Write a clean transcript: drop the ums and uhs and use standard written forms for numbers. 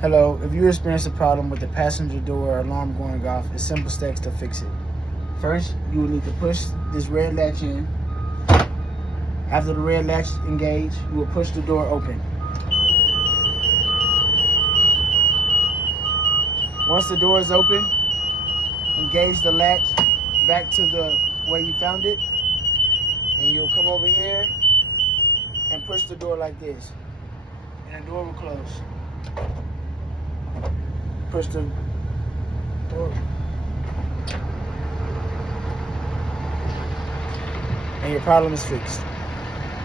Hello, if you experience a problem with the passenger door or alarm going off, it's simple steps to fix it. First, you will need to push this red latch in. After the red latch engaged, you will push the door open. Once the door is open, engage the latch back to the where you found it, and you'll come over here and push the door like this, and the door will close. Push the door, and your problem is fixed.